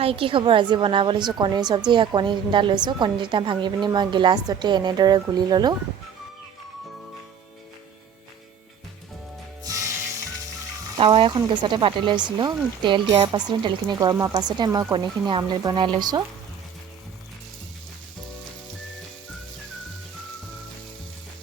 হাই কি খবৰ আজি বনাব লৈছোঁ কণীৰ চব্জি ইয়া কণী তিনিটা লৈছোঁ কণী তিনিটা ভাঙি পিনি মই গিলাচটোতে এনেদৰে গুলি ল'লোঁ তাৱা এখন গেছতে পাতি লৈছিলোঁ তেল দিয়াৰ পাছতে তেলখিনি গৰম হোৱাৰ পাছতে মই কণীখিনি আমলেট বনাই লৈছোঁ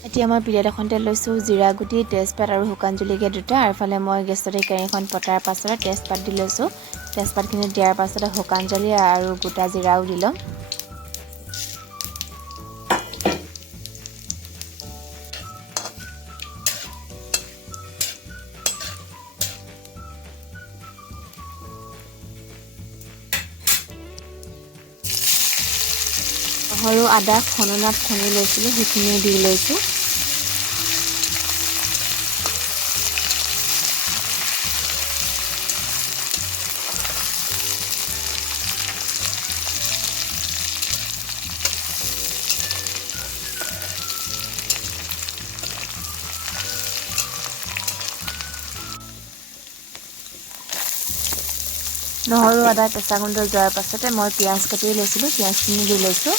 এতিয়া মই প্লেট এখনতে লৈছোঁ জিৰা গুটি তেজপাত আৰু শুকান জলকীয়া দুটা আৰু ফালে মই গেছতে কেৰাহীখন পতাৰ পাছতে তেজপাত দি লৈছোঁ তেজপাতখিনি দিয়াৰ পাছতে শুকান জলকীয়া আৰু গোটা জিৰাও দি ল'ম নহৰু আদা খুন্দনাত খুন্দি লৈছিলোঁ সেইখিনি দি লৈছোঁ নহৰু আদা কেঁচা গোন্ধ যোৱাৰ পাছতে মই পিঁয়াজ কাটি লৈছিলোঁ পিঁয়াজখিনি দি লৈছোঁ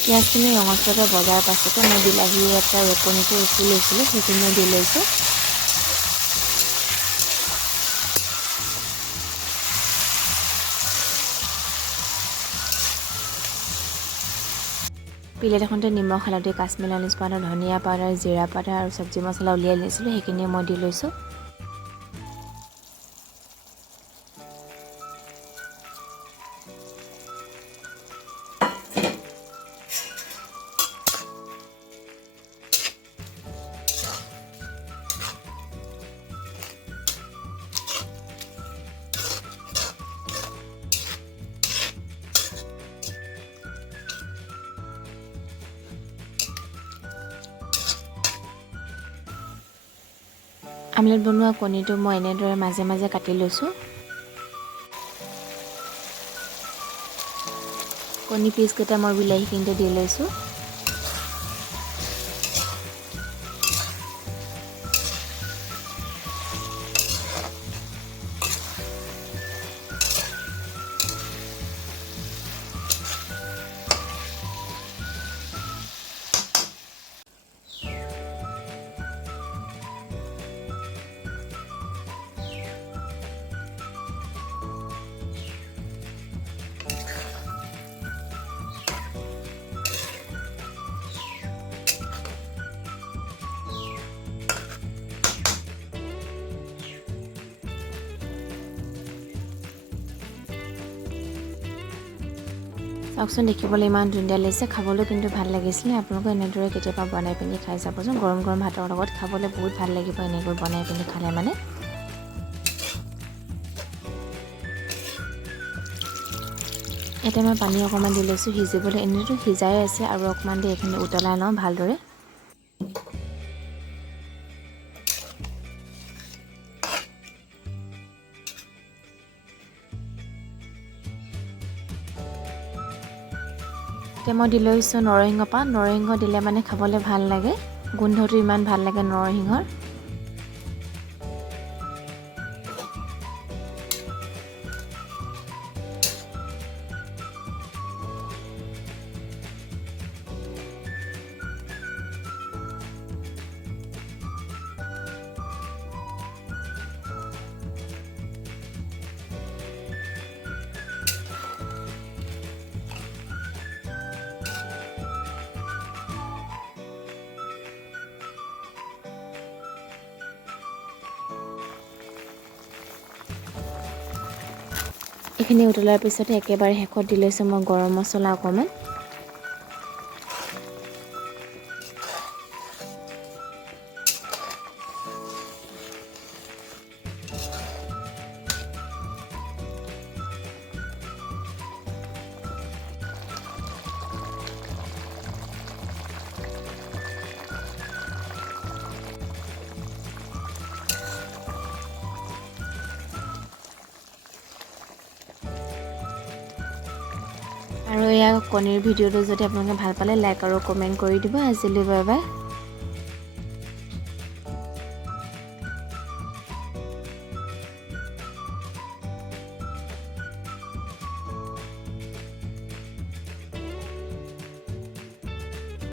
পিঁয়াজখিনি ৰঙচুৱাকৈ ভজাৰ পাছতে মই বিলাহী এটা ৰুকনিটো ৰুকি লৈছিলোঁ সেইখিনি দি লৈছোঁ প্লেট এখনতে নিমখ হালধি কাশ্মীৰী লাল মিৰ্চ পাউডাৰ ধনিয়া পাউডাৰ জিৰা পাউডাৰ আৰু চব্জি মছলা উলিয়াই লৈছিলোঁ সেইখিনি মই দি লৈছোঁ আমলেট বনোৱা কণীটো মই এনেদৰে মাজে মাজে কাটি লৈছোঁ কণী পিচকেইটা মই বিলাহীখিনিতে দি লৈছোঁ চাওকচোন দেখিবলৈ ইমান ধুনীয়া লাগিছে খাবলৈ কিন্তু ভাল লাগিছিলে আপোনালোকে এনেদৰে কেতিয়াবা বনাই পিনি খাই চাবচোন গৰম গৰম ভাতৰ লগত খাবলৈ বহুত ভাল লাগিব এনেকৈ বনাই পিনি খালে মানে এতিয়া মই পানী অকণমান দি লৈছোঁ সিজিবলৈ এনেতো সিজাই আছে আৰু অকণমান দি এইখিনি উতলাই লওঁ ভালদৰে এতিয়া মই দি লৈছোঁ নৰসিংহ পাত নৰসিংহ দিলে মানে খাবলৈ ভাল লাগে গোন্ধটো ইমান ভাল লাগে নৰসিংহৰ এইখিনি উতলাৰ পিছতে একেবাৰে শেষত দি লৈছোঁ মই গৰম মছলা অকণমান আৰু এয়া কণীৰ ভিডিঅ'টো যদি আপোনালোকে ভাল পালে লাইক আৰু কমেণ্ট কৰি দিব আজিলৈ বাই বাই